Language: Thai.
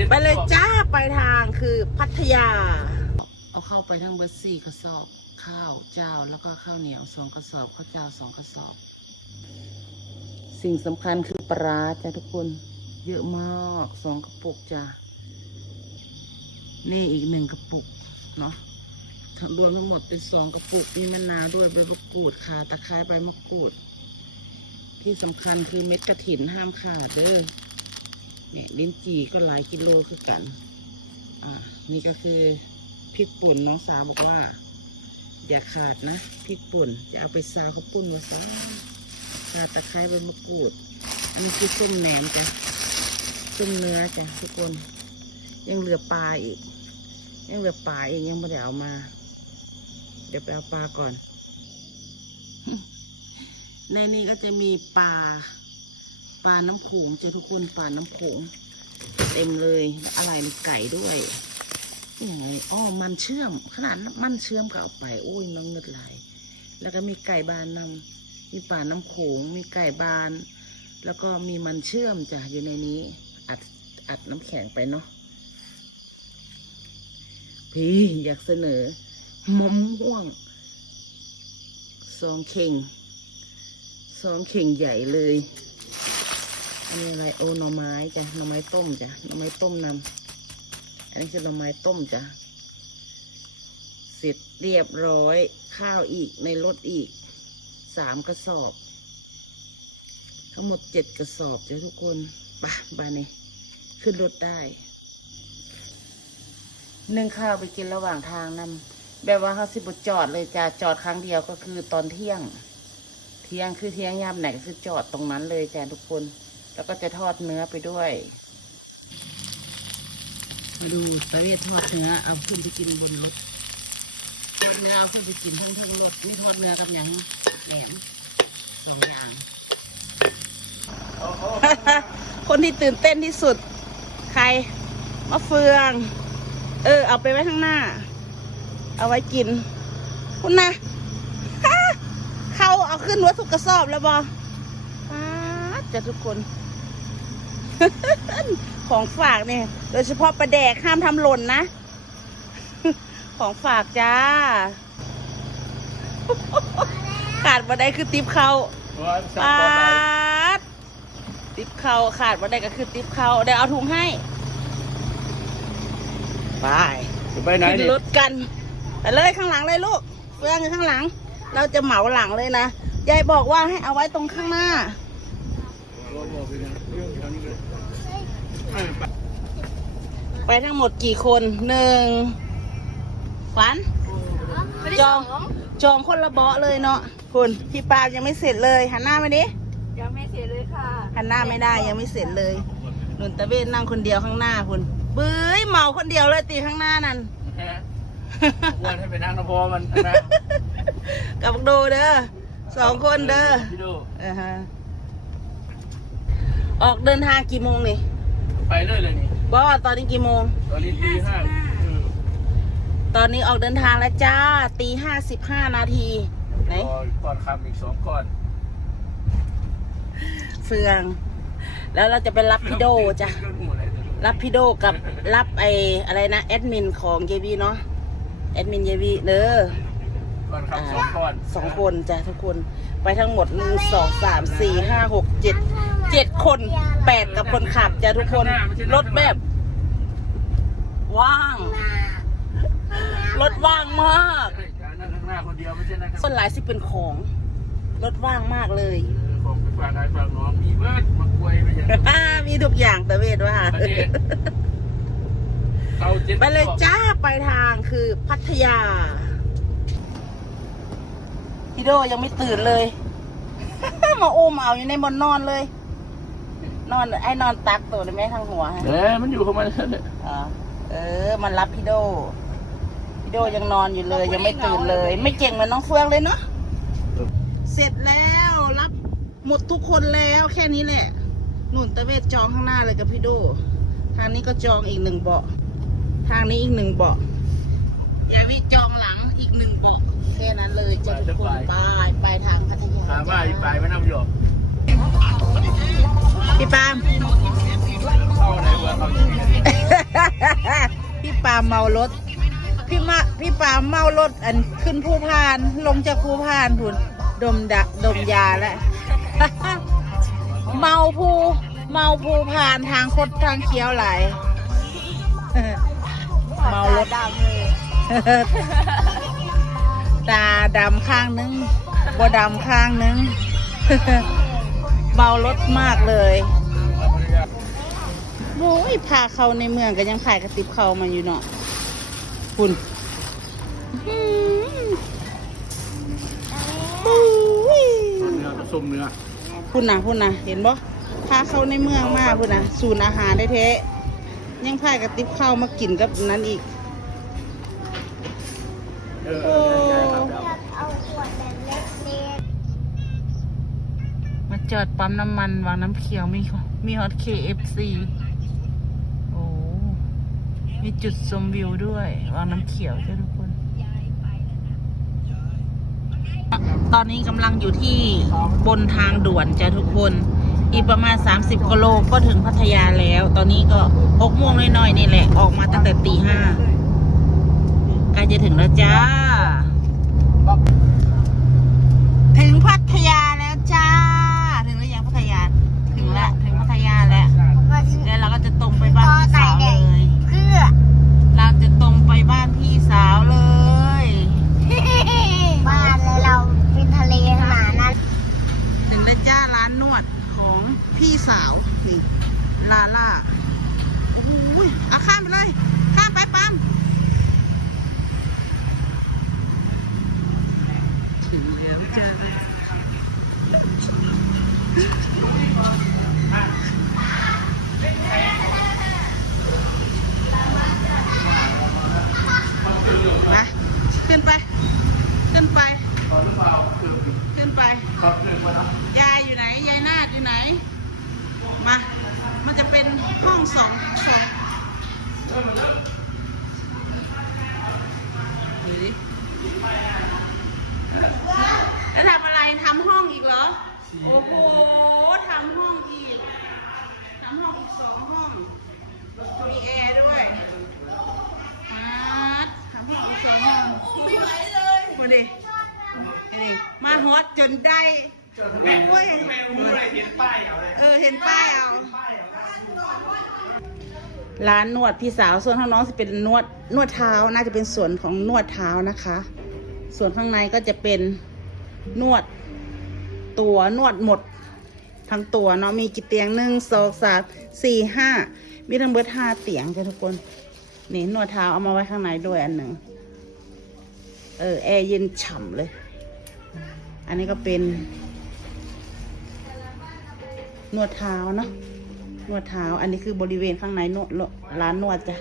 จ็ดไปเลยกระสอบจ้าไปทางคือพัทยา เอาเข้าไปทั้งเบอร์สี่กระสอบ ข้าวเจ้าแล้วก็ข้าวเหนียวสองกระสอบข้าวเจ้าสองกระสอบ สิ่งสำคัญคือปลาร้าจ้ะทุกคน เยอะมากสองกระปุกจ้ะนี่อีกหนึ่งกระปุกเนาะรวมทั้งหมดเป็นสองกระปุกมีมะนาวด้วยใบมะกรูดข่าตะไคร้ใบมะกรูด ที่สำคัญคือเม็ดกระถินห้ามขาดเด้อ เนี่ยลิ้นจี่ก็หลายกิโลคือกัน อ่า นี่ก็คือพริกป่นน้องสาวบอกว่า อย่าขาดนะพริกป่นจะเอาไปซาวข้าวปุ้นมาซะขาตะไคร้ใบมะกรูด อันนี้คือส้มแหนมจ้ะส้มเนื้อจ้ะทุกคน ยังเหลือปลาอีก ยังเหลือปลาอีกยังไม่ได้เอามา เดี๋ยวไปเอาปลาก่อน ในนี้ก็จะมีปลา ปลาน้ำโขงจ้ะทุกคนปลาน้ำโขงเต็มเลยอะไรมีไก่ด้วยอย่างไรอ้อมันเชื่อม ขนาดมันเชื่อมก็เอาไป โอ้ยน้องเงือดไหลแล้วก็มีไก่บานนำมีปลาน้ำโขงมีไก่บาน แล้วก็มีมันเชื่อมจ้ะอยู่ในนี้ อัดอัดน้ำแข็งไปเนาะพี่อยากเสนอมะม่วงสองเข่งสองเข่งใหญ่เลย อันนี้อะไรโอหน่อไม้จ้ะหน่อไม้ต้มจ้ะหน่อไม้ต้มนำอันนี้คือหน่อไม้ต้มจ้ะเสร็จเรียบร้อยข้าวอีกในรถอีกสามกระสอบ ทั้งหมดเจ็ดกระสอบจ้ะทุกคนไปบานนี้ขึ้นรถได้นึ่งข้าวไปกินระหว่างทางนำแบบว่าเขาสิบจอดเลยจ้ะจอดครั้งเดียวก็คือตอนเที่ยง เที่ยงคือเที่ยงยามไหนก็คือจอดตรงนั้นเลยจ้ะทุกคน แล้วก็จะทอดเนื้อไปด้วยมาดูประเภททอดเนื้อเอาขึ้นไปกินบนรถทอดเนื้อเอาขึ้นไปกินทั้งทั้งรถนี่ทอดเนื้อกับอย่างแหนมสองอย่าง คนที่ตื่นเต้นที่สุด ใครมะเฟือง เออ เอาไปไว้ข้างหน้า เอาไว้กิน คุณนะเขาเอาขึ้นวัตถุกระสอบแล้วบอป๊าด จะทุกคน ของฝากเนี่ย โดยเฉพาะปลาแดกห้ามทำหล่นนะ ของฝากจ้า ขาดบันไดคือติบเขาว่าสั่งปาก่อนเอาดติบเขาขาดบันไดก็คือติบเขาเดี๋ยวเอาถุงให้ไปจะไปไหนขึ้นนี่รถกันไปเลยข้างหลังเลยลูกเฟืองอยู่ข้างหลัง เราจะเหมาหลังเลยนะยายบอกว่าให้เอาไว้ตรงข้างหน้า ไปทั้งหมดกี่คนหนึ่งฝันจองจองคนละเบาะเลยเนาะคุณพี่ปาล์มยังไม่เสร็จเลย หันหน้ามาดิยังไม่เสร็จเลยค่ะหันหน้าไม่ได้ยังไม่เสร็จเลยนุนตะเวนนั่งคนเดียวข้างหน้าคุณบื้ยเมาคนเดียวเลยตีข้างหน้านั่นวันให้ไปนั่งนะพอมันนะกับบักโดเด้อสองคนเด้อพี่ดูเออฮะ ออกเดินทางกี่โมงนี่ไปเลยเลยนี่บอตอนนี้กี่โมง ตอนนี้ตีห้าเออตอนนี้ออกเดินทางแล้วจ้าตีห้าสิบห้านาทีไหนรอก่อนคำอีกสองก้อนเฟือง แล้วเราจะไปรับพี่โดจ้ะเรื่องหัวอะไรจะดูรับพี่โดกับรับไออะไรนะแอดมินของเยบีเนาะแอดมินเยบีเด้อ ก่อนคำสองก้อนสองคนจ้ะทุกคน ไปทั้งหมดหนึ่งสองสามสี่ห้าหกเจ็ดเจ็ดคนแปดกับคนขับจ้ะทุกคนรถแบบ ว่างรถว่างมากเฮ้ยนั่งข้างหน้าคนเดียวไม่ใช่นั่งข้างส่วนหลายสิเป็นของรถว่างมากเลยเออของไปฝากใครฝากน้องมีเบิร์ดมากล้วยไปอย่างนี้อ่ามีทุกอย่างแต่เวทว่าประเทศเอาเจ็ดไปเลยจ้าไปทางคือพัทยา พี่โดยังไม่ตื่นเลย มาอุ้มเอาอยู่ในบนนอนเลย นอนไอ้นอนตักตัวได้ไหมทางหัวฮะเออมันอยู่ของมันนั่นแหละอ๋อเออ มันรับพี่โด พี่โดยังนอนอยู่เลย ยังไม่ตื่นเลย ไม่เก่งเหมือนน้องเฟืองเลยเนาะเสร็จแล้วรับหมดทุกคนแล้วแค่นี้แหละหนุนตะเวทจองข้างหน้าเลยกับพี่โด ทางนี้ก็จองอีกหนึ่งเบาะ ทางนี้อีกหนึ่งเบาะยายวิจองหลังอีกหนึ่งเบาะแค่นั้นเลยจะทุกคนไปไปทางพัทยาถามว่าอีกปลายไม่นำหยอกพี่ปาล์มเข้าไหนวะเขาอยู่ปาล์มเมารถ พี่มาพี่ปาล์มเมารถอันขึ้นภูพานลงจากภูพานทุนดมดะดมยาแล้วเมาภูเมาภูพานทางคดทางเคี้ยวไหลเมารถดำเลย ตาดำข้างนึงบดำข้างนึงเมารถมากเลยโอ้ยพาเข้าในเมืองก็ยังขายกระติบเข้ามาอยู่เนาะคุณอื้อหือเนื้อผสมเนื้อพุ่นนะพุ่นนะเห็นบ่พาเข้าในเมืองมากพุ่นนะศูนย์อาหารได้เทะยังพากระติบเข้ามากินกับนั้นอีก เออเอาขวดแบบเล็กมาจอดปั๊มน้ำมันวางน้ำเขียวมีมีฮอต KFC โอ้มีจุดชมวิวด้วย วางน้ำเขียวจ้ะทุกคน ตอนนี้กำลังอยู่ที่บนทางด่วนจ้ะทุกคน อีกประมาณ 30กิโลก็ถึงพัทยาแล้ว ตอนนี้ก็หกโมงน้อยๆนี่แหละ ออกมาตั้งแต่ตีห้า ล้จะถึงแล้วจ้า ถึงพัทยาแล้วจ้า ถึงหรือยังพัทยา ถึงแล้วถึงพัทยาแล้วๆก็ที่แล้วเราก็จะตรงไปบ้านพี่สาวเลยเพื่อเราจะตรงไปบ้านพี่สาวเลย บ้านเลยเราเป็นทะเลขนาดนั้นถึงแล้วจ้าร้านนวดของพี่สาวนี่ลาล่าอุ้ยเอาข้ามไปเลย ข้ามไปปั๊ม ถึงแล้วจ้าไปขึ้นไป ขึ้นไป ขึ้นไป ยายอยู่ไหน ยายนาดอยู่ไหน มา มันจะเป็นห้องสองสองดูดิ โอ้โหทำห้องอีกทำห้องอีกสองห้องมีแอร์ด้วยมาทำห้องอีกสองห้องไม่ไหวเลยมาดิมาฮอตจนได้โอ้ยแม่รู้อะไรเห็นป้ายเอาเลยเออเห็นป้ายเอาร้านนวดพี่สาวส่วนข้างน้องจะเป็นนวดนวดเท้าน่าจะเป็นส่วนของนวดเท้านะคะ ส่วนข้างในก็จะเป็นนวด ตัวนวดหมด ทั้งตัวเนาะมีกี่เตียงหนึ่งสองสามสี่ห้ามีทั้งเบิดห้าเตียงจ้ะทุกคน นี่นวดเท้าเอามาไว้ข้างในด้วยอันหนึ่งเออแอร์เย็นฉ่ำเลย อันนี้ก็เป็นนวดเท้าเนาะนวดเท้า อันนี้คือบริเวณข้างในนวดร้านนวดจ้ะ